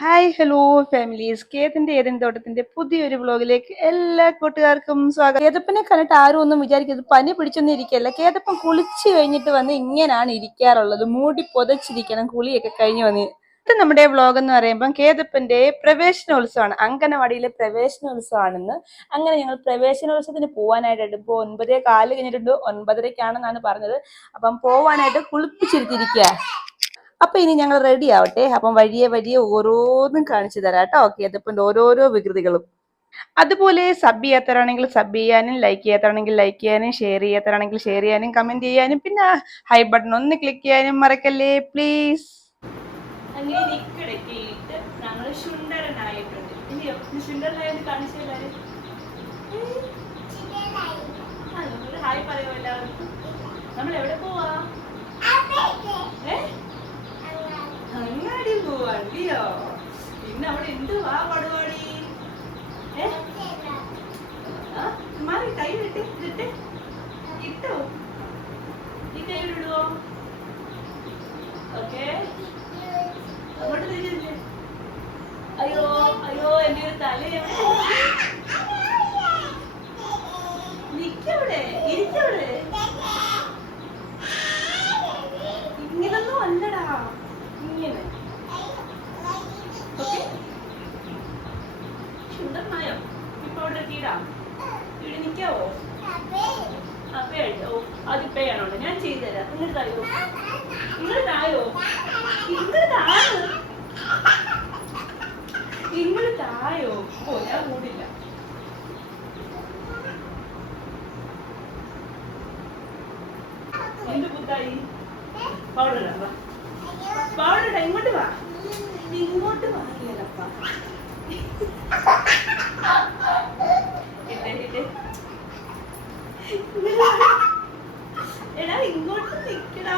Hi hello families കേതിന്റെ ഏതെൻ തോട്ടത്തിന്റെ പുതിയൊരു വ്ലോഗിലേക്ക് എല്ലാ കൂട്ടുകാർക്കും സ്വാഗതം. കേതപ്പനെ കണ്ടിട്ട് ആരും ഒന്നും വിചാരിക്കരുത്, പനി പിടിച്ചൊന്നും ഇരിക്കല്ല. കേതപ്പൻ കുളിച്ചു കഴിഞ്ഞിട്ട് വന്ന് ഇങ്ങനെയാണ് ഇരിക്കാറുള്ളത്, മൂടി പൊതച്ചിരിക്കണം കുളിയൊക്കെ കഴിഞ്ഞ് വന്ന്. ഇത് നമ്മുടെ വ്ലോഗ് എന്ന് പറയുമ്പോൾ കേതപ്പന്റെ പ്രവേശനോത്സവമാണ്, അങ്കനവാടിയിലെ പ്രവേശനോത്സവമാണെന്ന്. അങ്ങനെ ഞങ്ങൾ പ്രവേശനോത്സവത്തിന് പോവാനായിട്ട് ഇപ്പോൾ 9:15 കഴിഞ്ഞിട്ടുണ്ട്, 9:30-ക്കാണെന്നാണ് പറഞ്ഞത്. അപ്പം പോവാനായിട്ട് കുളിപ്പിച്ചിരുത്തിയിരിക്കുക. അപ്പൊ ഇനി ഞങ്ങൾ റെഡി ആവട്ടെ. അപ്പം വഴിയെ വഴിയെ ഓരോന്നും കാണിച്ചു തരാം കേട്ടോ. ഓക്കെ, അതിപ്പോ ഓരോരോ വികൃതികളും. അതുപോലെ സബ് ചെയ്യാത്തവരാണെങ്കിൽ സബ് ചെയ്യാനും, ലൈക്ക് ചെയ്യാത്തവരാണെങ്കിൽ ലൈക്ക് ചെയ്യാനും, ഷെയർ ചെയ്യാത്തവരാണെങ്കിൽ ഷെയർ ചെയ്യാനും, കമന്റ് ചെയ്യാനും, പിന്നെ ഹൈ ബട്ടൺ ഒന്ന് ക്ലിക്ക് ചെയ്യാനും മറക്കല്ലേ പ്ലീസ്. അങ്ങനെ നിക്കടക്കിയിട്ട് ഞങ്ങൾ ശുണ്ടരനായിട്ടുണ്ട്. ഇനിയോ ശുണ്ടരനായിട്ട് കാണിച്ചു എല്ലാവരും ഹായ് പറയുമോ എല്ലാവർക്കും. നമ്മൾ എവിടെ പോവാ? അങ്ങാടി പോവാണ്ടിയോ? പിന്നെ അവിടെ എന്തുവാ പരിപാടി? മാറി കൈ വിട്ട് ഇട്ട് ഇട്ടോ, ഈ കൈ വിടുവോ? ഓക്കെ, അങ്ങോട്ട് തിരിഞ്ഞില്ലേ? അയ്യോ അയ്യോ, എന്റെ ഒരു തല നിക്കവിടെ, ഇരിക്കവിടെ. ഇങ്ങനൊന്നും അല്ലടാ, ഇങ്ങനെ. ഓക്കെ, സുന്ദരനായോ? ഇപ്പൊ അവിടെ എത്തിയിടാം. ഇവിടെ നിക്കാവോ? ഓ, അതിപ്പയാണോ? ഞാൻ ചെയ്തുതരാം. നിങ്ങൾ തായോ, നിങ്ങൾ തായോ, നിങ്ങൾ തായോ, നിങ്ങൾ തായോ. ഓ, ഞാൻ കൂടില്ല. എന്ത് പുത്തായി? പൗഡർ പൗഡർ ഇങ്ങോട്ട് വാ, ഇങ്ങോട്ട് വാങ്ങിയല്ലപ്പ. എടാ ഇങ്ങോട്ട് നിക്കടാ,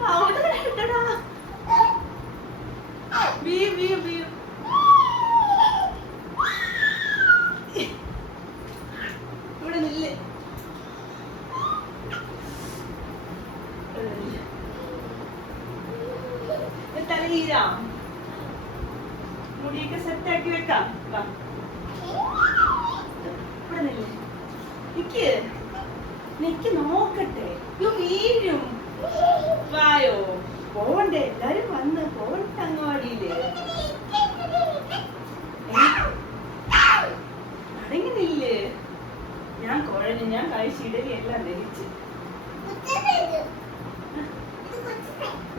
പൗഡർ ഇട്ടടാ. ഇവിടെ നില്ല്. തലീരാം, മുടിയൊക്കെ സെറ്റ് ആക്കി വെക്കാം. ഇവിടെ നില്ല്, നിക്ക് നിക്ക്, നോക്കട്ടെ. വീഴും. വായോ, പോവണ്ടേ? എല്ലാരും വന്ന് പോവണ്ട അങ്ങാടിയില്. അടങ്ങിനില്ലേ? ഞാൻ കുഴഞ്ഞ്, ഞാൻ കഴിച്ചിടലി എല്ലാം ധരിച്ച്.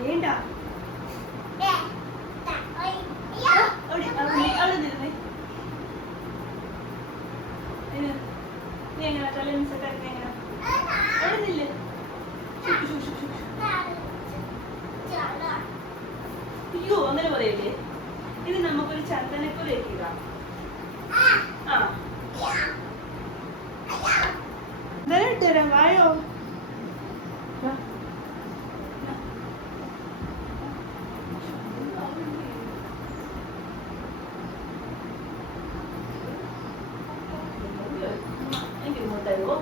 വേണ്ട, നീ എങ്ങനെ തലേന്ന് സെറ്റാക്കി എങ്ങനെ? അവിടെ നില്ല്. അയ്യോ, അങ്ങനെ പറയല്ലേ. ഇത് നമുക്കൊരു ചന്ദനക്കുല ഇടാം. ആ, ഇട്ടുതരാം. വായോ, തരുവോ?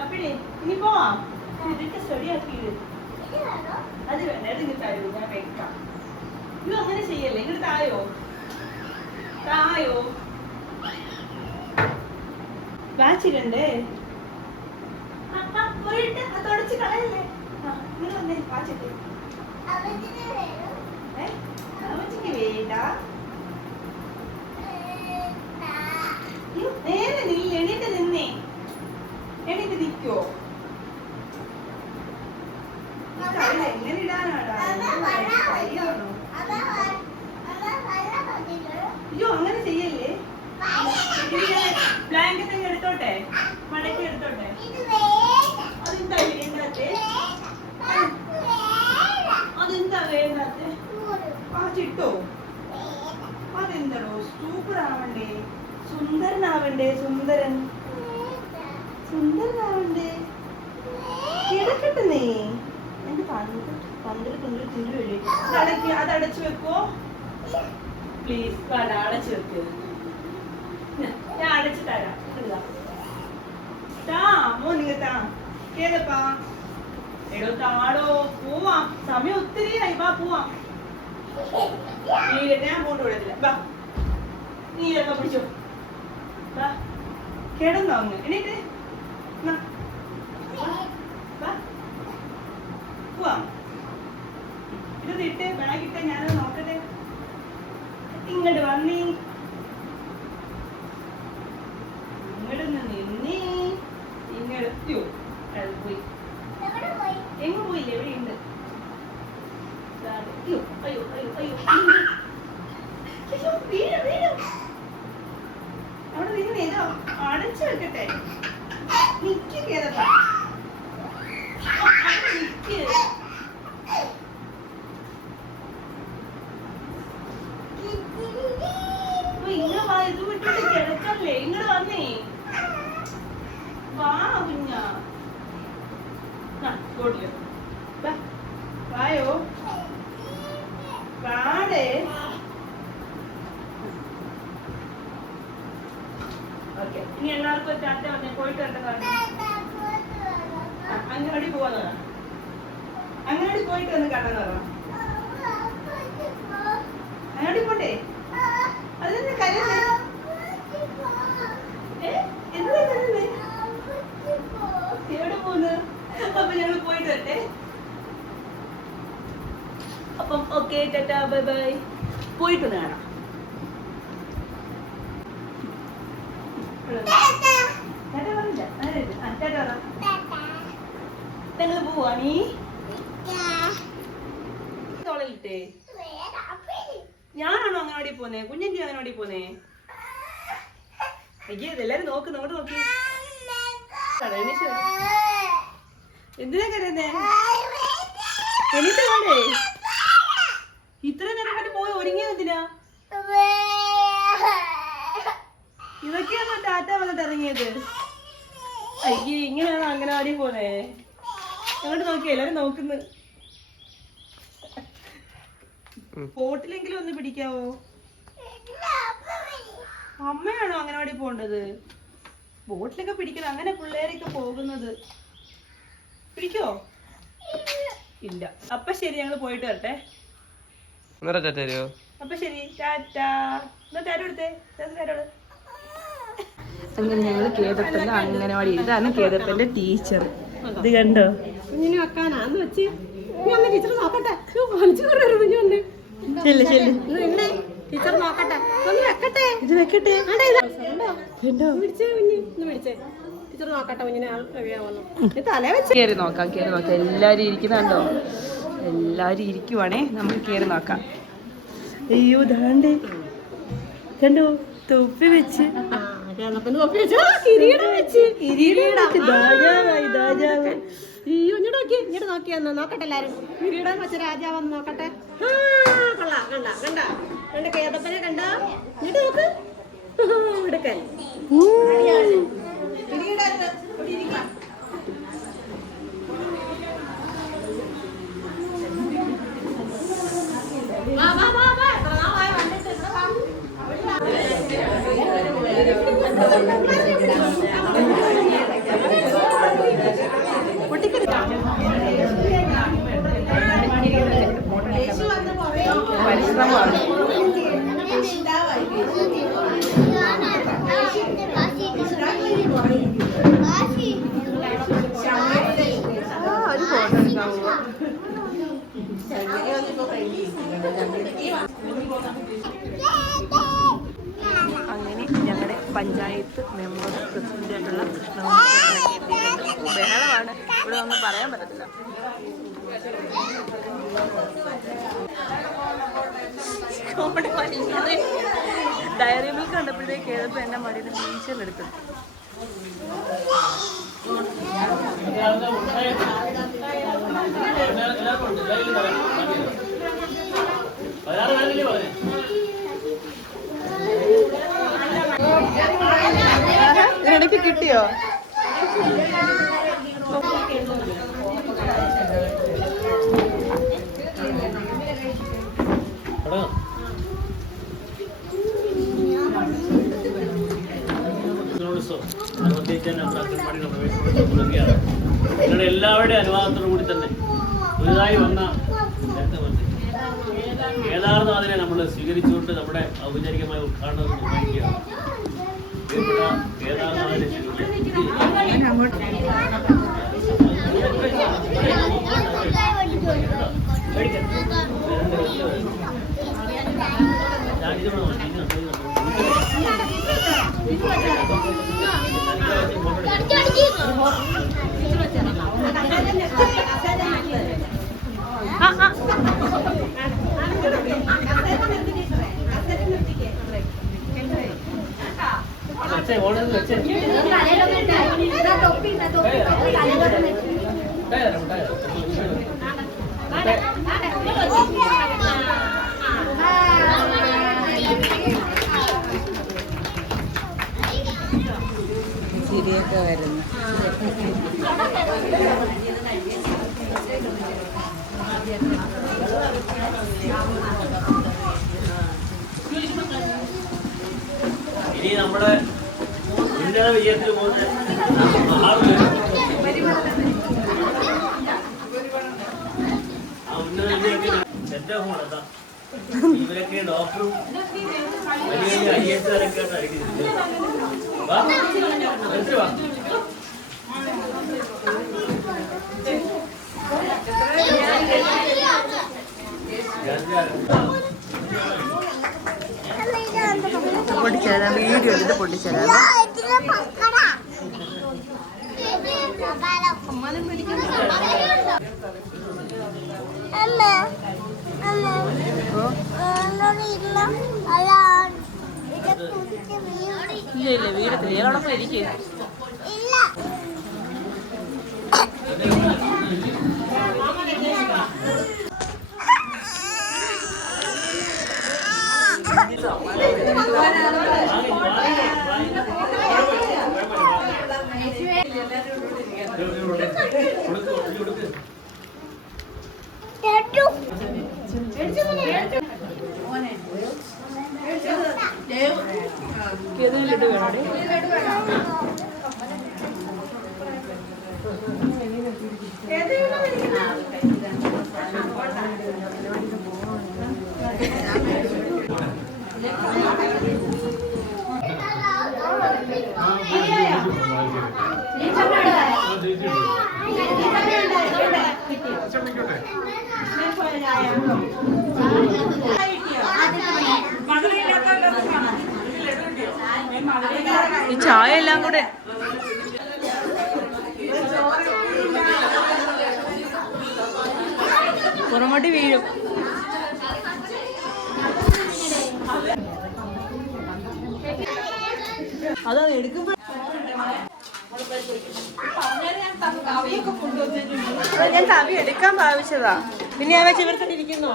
അപ്പഴേ ഇനി പോവാം. ഇതൊക്കെ ശരിയാക്കിയിട്. അത് വേണ്ട, ഇതിന് തരൂ, ഞാൻ വെക്കാം. ഇത് അങ്ങനെ ചെയ്യല്ലേ. ഇങ്ങോട്ട് തായോ, തായോ. വാച്ചിടണ്ടേ? പോയിട്ട് അത് തുടച്ച് കളയല്ലേ. നിങ്ങൾ വന്നേ, വാച്ചിട്ട്. അവച്ചിക്ക് വേണ്ട. നേരെ നില്ല, എണീറ്റ് നിന്നേ. എണീറ്റ് നിക്കോ? എങ്ങനെ ഇടാനാടാ? കൈയാണോ? അയ്യോ, അങ്ങനെ ചെയ്യല്ലേ. ബ്ലാങ്കറ്റ് അങ്ങ് എടുത്തോട്ടെ, മടക്കി എടുത്തോട്ടെ. അതെന്താ വേണ്ടാത്തെ? അതെന്താ വേണ്ടാത്തെ? വാച്ചിട്ടോ? അതെന്താണോ? സൂപ്പർ ആവണ്ടേ, സുന്ദരനാവണ്ടേ, സുന്ദരൻ സുന്ദരനാവണ്ടേ. കിടക്കട്ടെ നീ. എന്റെ പന്ത്രണ്ട് തിരുവല്ലേ. അത് അടച്ചു വെക്കോ പ്ലീസ്? അടച്ചു വെക്ക്, ഞാൻ അടച്ചു തരാം. താ മോ, നിങ്ങൾ താ. കേതപ്പാ എടോ താടോ പോവാം, സമയം ഒത്തിരി ആയി, വാ പോവാം. ഞാൻ കൊണ്ട് വിടത്തില്ല, വാ നീയൊക്കെ പിടിച്ചോ. കിടന്നോ അങ്ങ് എണീറ്റ് പോവാം. ഇത് ഇട്ട് ബാഗിട്ട് ഞാനത് നോക്കട്ടെ. ഇങ്ങോട്ട് വന്നീ, ഇങ്ങോട്ട് നിന്നീ, ഇങ്ങോട്ട് പോയി. എങ്ങ് പോയില്ലേ, എവിടെ ഉണ്ട്? അയ്യോ അയ്യോ അയ്യോ അയ്യോ വീഴും വീഴും. അവിടെ നിങ്ങൾ ഏതോ അടച്ചു വെക്കട്ടെ. നിക്ക് കേരള നിക്ക്. ഇങ്ങനെ വാ, ഇത് വിട്ടിട്ട് കിടക്കല്ലേ, ഇങ്ങോട്ട് വന്നേ, വാ കുഞ്ഞാ. വായോ വാടേ. ഓക്കെ, ഇനി എല്ലാവർക്കും ഒരു ടാറ്റ പറഞ്ഞേ, പോയിട്ട് വരട്ടെ. അങ്ങാടി പോവാന്ന് പറ, അങ്ങാടി പോയിട്ട് വന്ന് കാണാന്ന് പറ. അങ്ങാടി പോട്ടെ, അതിന് കരയുന്നേ, എന്താ കരയുന്നേ? എവിടെ പോന്ന്? അപ്പൊ ഞങ്ങൾ പോയിട്ട് വരട്ടെ. അപ്പം ഓക്കെ, ടാറ്റാ ബൈ ബൈ. പോയിട്ട് കാണാം. ഞങ്ങൾ പോവാണീ. തോളലിട്ടേ, ഞാനാണോ അങ്ങനോടി പോന്നേ? കുഞ്ഞിന്റെ അങ്ങനോടി പോന്നേ? അയ്യേ, എല്ലാരും നോക്ക്, നോട്ട് നോക്കി. എന്തിനാ കരുന്നേ? എനിക്ക് വേണ്ടേ? ഇത്ര നേരം പറ്റി പോയി ഒരുങ്ങിയതിനാ? ഇതൊക്കെയാണോ ടാറ്റ വന്നിട്ട് ഇറങ്ങിയത്? അയ്യേ, ഇങ്ങനെയാണോ അംഗനവാടി പോന്നേ? അങ്ങോട്ട് നോക്കി, എല്ലാരും നോക്കുന്നു. ബോട്ടിലെങ്കിലും ഒന്ന് പിടിക്കാവോ? അമ്മയാണോ അംഗനവാടി പോണ്ടത്? ബോട്ടിലൊക്കെ പിടിക്കണം, അങ്ങനെ പിള്ളേരൊക്കെ പോകുന്നത്. പിടിക്കോ? ഇല്ല. അപ്പൊ ശരി, ഞങ്ങൾ പോയിട്ട് വരട്ടെ. അപ്പൊ ശരി, ടാറ്റാ. അങ്ങനെ ഞങ്ങള് കേതപ്പന്റെ അംഗനവാടി. ഇതാണ് കേതപ്പന്റെ ടീച്ചർ. ഇത് കണ്ടോ? കുഞ്ഞിനെ വെക്കാനാന്ന് വെച്ച് ടീച്ചർ നോക്കട്ടെ. ശരി ശരി, ടീച്ചർ നോക്കട്ടെ, ഒന്ന് വെക്കട്ടെ. ഇത് വെക്കട്ടെ, ടീച്ചർ നോക്കട്ടെ. കുഞ്ഞിനെ തലേ വെച്ച് കയറി നോക്കാം, കയറി നോക്കാം. എല്ലാരും ഇരിക്കുന്നുണ്ടോ? എല്ലാരും ഇരിക്കുവാണേ, നമുക്ക് കയറി നോക്കാം. അയ്യോ, ദാണ്ടേ കണ്ടോ, തൊപ്പി വെച്ച്, ഇങ്ങോട്ട് നോക്കിയെന്ന് നോക്കട്ടെ എല്ലാരും. കിരീടം വെച്ച രാജാവെന്ന് നോക്കട്ടെ. കൊള്ളാം, കണ്ട കണ്ട കണ്ട കേതപ്പനെ കണ്ടോ? ഇങ്ങോട്ട് നോക്ക്, എടുക്കൻ പരിശ്രമമാണ്. അങ്ങനെ ഞങ്ങളുടെ പഞ്ചായത്ത് മെമ്പർ പ്രസിഡന്റായിട്ടുള്ള കൃഷ്ണകുമാർ ബഹളമാണ്. ഇവിടെ ഒന്നും പറയാൻ പറ്റത്തില്ല. ഡയറി മിൽക്ക് കണ്ടപ്പോഴത്തേക്ക് കേതപ്പോ എന്റെ മടിയുടെ ടീച്ചറിലെടുത്തു. ഇടയ്ക്ക് കിട്ടിയോ? നിങ്ങളുടെ എല്ലാവരുടെയും അനുവാദത്തോടു കൂടി തന്നെ പുതുതായി വന്ന കേദാർനാഥിനെ നമ്മൾ സ്വീകരിച്ചുകൊണ്ട് നമ്മുടെ ഔപചാരികമായ ഉദ്ഘാടനം നിർവഹിക്കുകയാണ്. കേദാർനാഥിനെ ചിരിയൊക്കെ വരുന്നു. ഇനി നമ്മുടെ ഉന്നത വിജയത്തിൽ പോകുന്ന ആ ഉന്നത വിജയത്തിന് സെറ്റോഫ് നടത്താം. ഇവരൊക്കെ ഡോക്ടറും വലിയ വലിയ IAS-കാരൊക്കെ അടിക്കുന്നുണ്ട്. പൊട്ടിച്ചേരാം, വീഡിയോ എടുത്ത് പൊട്ടിച്ചേരാം. ഇല്ല ഇല്ല, വീടത്തില്ല, ഇയാളോടൊപ്പം ഇരിക്കുക. ഈ ചായ എല്ലാം കൂടെ പുറമോട്ട് വീഴും. അതാ എടുക്കുമ്പോ ഞാൻ തവി എടുക്കാൻ ഭാവിച്ചതാ. പിന്നെ ഞാൻ വെച്ച് ഇവർക്ക് ഇരിക്കുന്നു.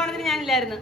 ഓണത്തിന് ഞാനില്ലായിരുന്നു.